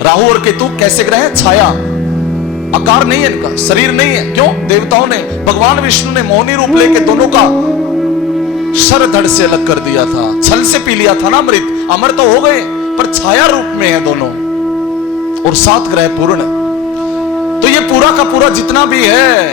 राहु और केतु कैसे ग्रह हैं? छाया, आकार नहीं है इनका, शरीर नहीं है। क्यों? देवताओं ने, भगवान विष्णु ने मोहिनी रूप लेके दोनों का सर धड़ से अलग कर दिया था, छल से पी लिया था ना अमृत। अमर तो हो गए पर छाया रूप में है दोनों। और 7 ग्रह पूर्ण। तो ये पूरा का पूरा जितना भी है,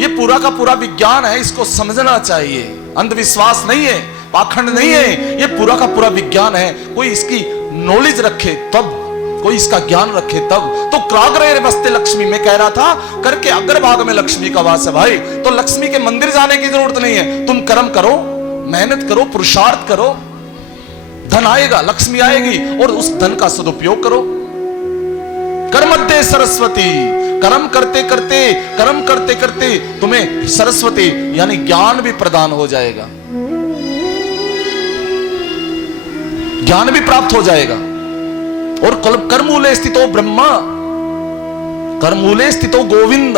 ये पूरा का पूरा विज्ञान है, इसको समझना चाहिए। अंधविश्वास नहीं है, पाखंड नहीं है, ये पूरा का पूरा विज्ञान है। कोई इसकी नॉलेज रखे तब, कोई इसका ज्ञान रखे तब। तो क्राग्रे वस्ते लक्ष्मी में कह रहा था, करके अग्रभाग में लक्ष्मी का वास है भाई। तो लक्ष्मी के मंदिर जाने की जरूरत नहीं है, तुम कर्म करो, मेहनत करो, पुरुषार्थ करो, धन आएगा, लक्ष्मी आएगी, और उस धन का सदुपयोग करो। कर्मध्य सरस्वती, कर्म करते करते, कर्म करते करते तुम्हें सरस्वती यानी ज्ञान भी प्रदान हो जाएगा, ज्ञान भी प्राप्त हो जाएगा। और कर्मूले स्थितो ब्रह्मा, कर्मूले स्थितो गोविंद।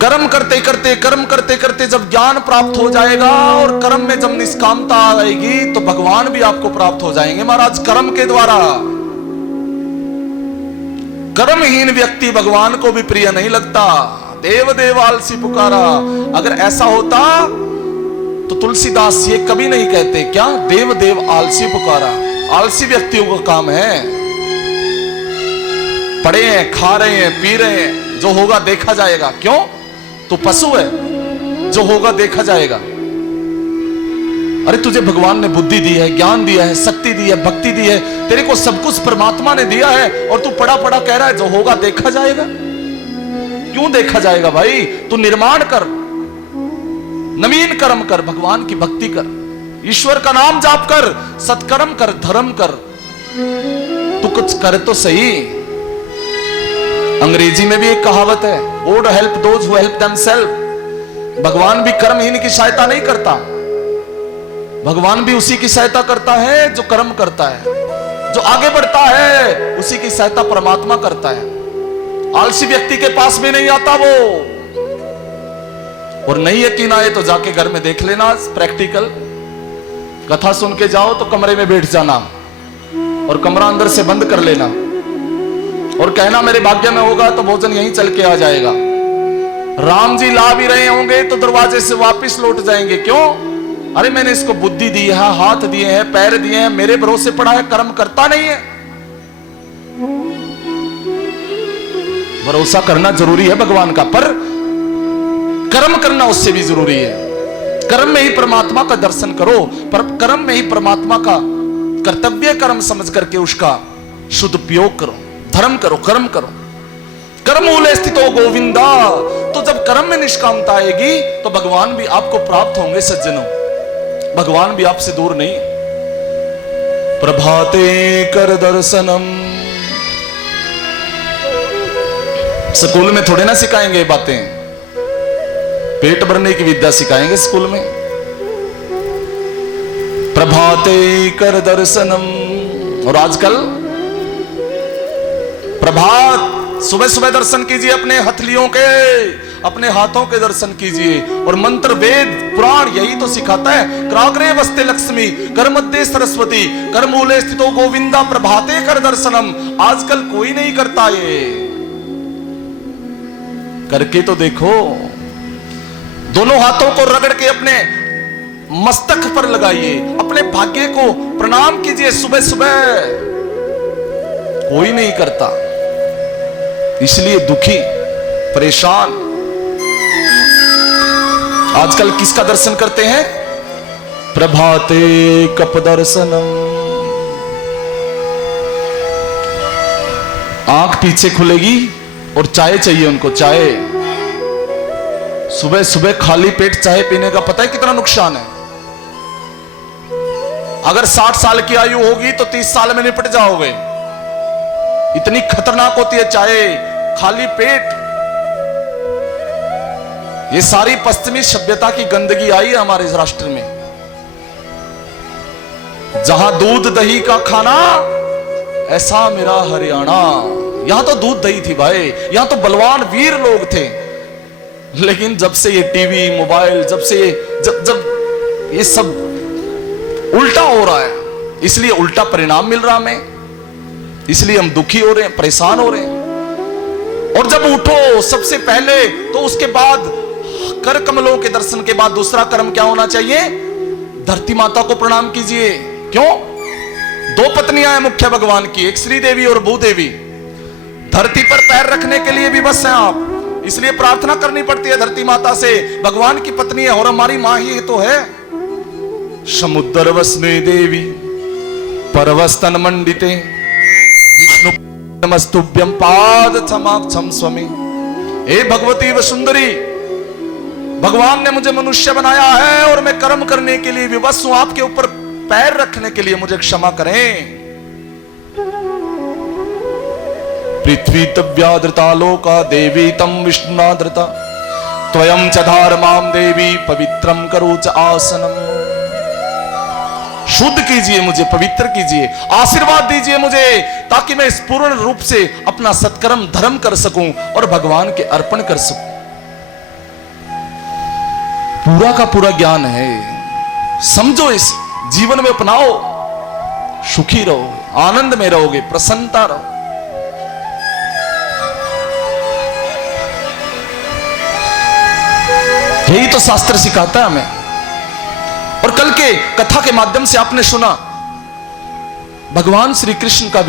कर्म करते करते, कर्म करते करते जब ज्ञान प्राप्त हो जाएगा और कर्म में जब निष्कामता आएगी तो भगवान भी आपको प्राप्त हो जाएंगे महाराज, कर्म के द्वारा। कर्महीन व्यक्ति भगवान को भी प्रिय नहीं लगता। देव देव आलसी पुकारा। अगर ऐसा होता तो तुलसीदास ये कभी नहीं कहते, क्या? देव देव आलसी पुकारा। आलसी व्यक्तियों का काम है, पड़े हैं, खा रहे हैं, पी रहे हैं, जो होगा देखा जाएगा। क्यों? तो पशु है, जो होगा देखा जाएगा। अरे तुझे भगवान ने बुद्धि दी है, ज्ञान दिया है, शक्ति दी है, भक्ति दी है, तेरे को सब कुछ परमात्मा ने दिया है, और तू पड़ा पड़ा कह रहा है जो होगा देखा जाएगा। क्यों देखा जाएगा भाई? तू निर्माण कर, नवीन कर्म कर, भगवान की भक्ति कर, ईश्वर का नाम जाप कर, सत्कर्म कर, धर्म कर। तू कुछ कर तो सही। अंग्रेजी में भी एक कहावत है, god help those who help themselves. भगवान भी कर्महीन की सहायता नहीं करता, भगवान भी उसी की सहायता करता है जो कर्म करता है, जो आगे बढ़ता है उसी की सहायता परमात्मा करता है। आलसी व्यक्ति के पास भी नहीं आता वो। और नहीं यकीन आए तो जाके घर में देख लेना, प्रैक्टिकल कथा सुन के जाओ तो कमरे में बैठ जाना और कमरा अंदर से बंद कर लेना और कहना मेरे भाग्य में होगा तो भोजन यहीं चल के आ जाएगा। राम जी ला भी रहे होंगे तो दरवाजे से वापस लौट जाएंगे। क्यों? अरे मैंने इसको बुद्धि दी है, हाथ दिए हैं, पैर दिए हैं, मेरे भरोसे पड़ा है, कर्म करता नहीं है। भरोसा करना जरूरी है भगवान का, पर कर्म करना उससे भी जरूरी है। कर्म में ही परमात्मा का दर्शन करो, पर कर्म में ही परमात्मा का कर्तव्य कर्म समझ करके उसका शुद्ध उपयोग करो, धर्म करो, कर्म करो। कर्मूले स्थितो गोविंदा। तो जब कर्म में निष्कामता आएगी तो भगवान भी आपको प्राप्त होंगे सज्जनों, भगवान भी आपसे दूर नहीं। प्रभाते कर दर्शनम। स्कूल में थोड़े ना सिखाएंगे बातें, पेट भरने की विद्या सिखाएंगे स्कूल में। प्रभाते कर दर्शनम। और आजकल प्रभात, सुबह सुबह दर्शन कीजिए अपने हथलियों के, अपने हाथों के दर्शन कीजिए। और मंत्र, वेद, पुराण यही तो सिखाता है। क्राग्रे वस्ते लक्ष्मी, कर्मध्य सरस्वती, कर्मूले स्थितो गोविंदा, प्रभाते कर दर्शनम। आजकल कोई नहीं करता ये। करके तो देखो। दोनों हाथों को रगड़ के अपने मस्तक पर लगाइए, अपने भाग्य को प्रणाम कीजिए सुबह सुबह। कोई नहीं करता, इसलिए दुखी, परेशान। आजकल किसका दर्शन करते हैं? प्रभाते कप दर्शनम। आंख पीछे खुलेगी और चाय चाहिए उनको, चाय। सुबह सुबह खाली पेट चाय पीने का पता है कितना नुकसान है? अगर 60 साल की आयु होगी तो 30 साल में निपट जाओगे। इतनी खतरनाक होती है चाय, खाली पेट। ये सारी पश्चिमी सभ्यता की गंदगी आई है हमारे इस राष्ट्र में। जहां दूध दही का खाना, ऐसा मेरा हरियाणा। यहां तो दूध दही थी भाई, यहां तो बलवान वीर लोग थे। लेकिन जब से ये टीवी, मोबाइल, जब से जब ये सब उल्टा हो रहा है, इसलिए उल्टा परिणाम मिल रहा हमें। इसलिए हम दुखी हो रहे हैं, परेशान हो रहे हैं। और जब उठो सबसे पहले तो उसके बाद कर कमलों के दर्शन के बाद दूसरा कर्म क्या होना चाहिए? धरती माता को प्रणाम कीजिए। क्यों? दो पत्नियां हैं मुख्य भगवान की, एक श्री देवी और भूदेवी। धरती पर पैर रखने के लिए विवश हैं आप, इसलिए प्रार्थना करनी पड़ती है धरती माता से। भगवान की पत्नी है और हमारी मां ही तो है। समुद्र वस्ने देवी परवस्तन मंडिते विष्णु नमस्तुभ्यं पाद क्षमाक्षम स्वमी। हे भगवती वसुंदरी, भगवान ने मुझे मनुष्य बनाया है और मैं कर्म करने के लिए विवश हूं, आपके ऊपर पैर रखने के लिए मुझे क्षमा करें। पृथ्वी तव्याद्रता लोका देवी तम विष्णुनाद्रता त्वयं च धारमाम देवी पवित्रम करो च आसनम। शुद्ध कीजिए मुझे, पवित्र कीजिए, आशीर्वाद दीजिए मुझे, ताकि मैं इस पूर्ण रूप से अपना सत्कर्म धर्म कर सकूं और भगवान के अर्पण कर सकूं। पूरा का पूरा ज्ञान है, समझो, इस जीवन में अपनाओ, सुखी रहो, आनंद में रहोगे, प्रसन्नता रहो। यही तो शास्त्र सिखाता है हमें। और कल के कथा के माध्यम से आपने सुना भगवान श्री कृष्ण का विवाह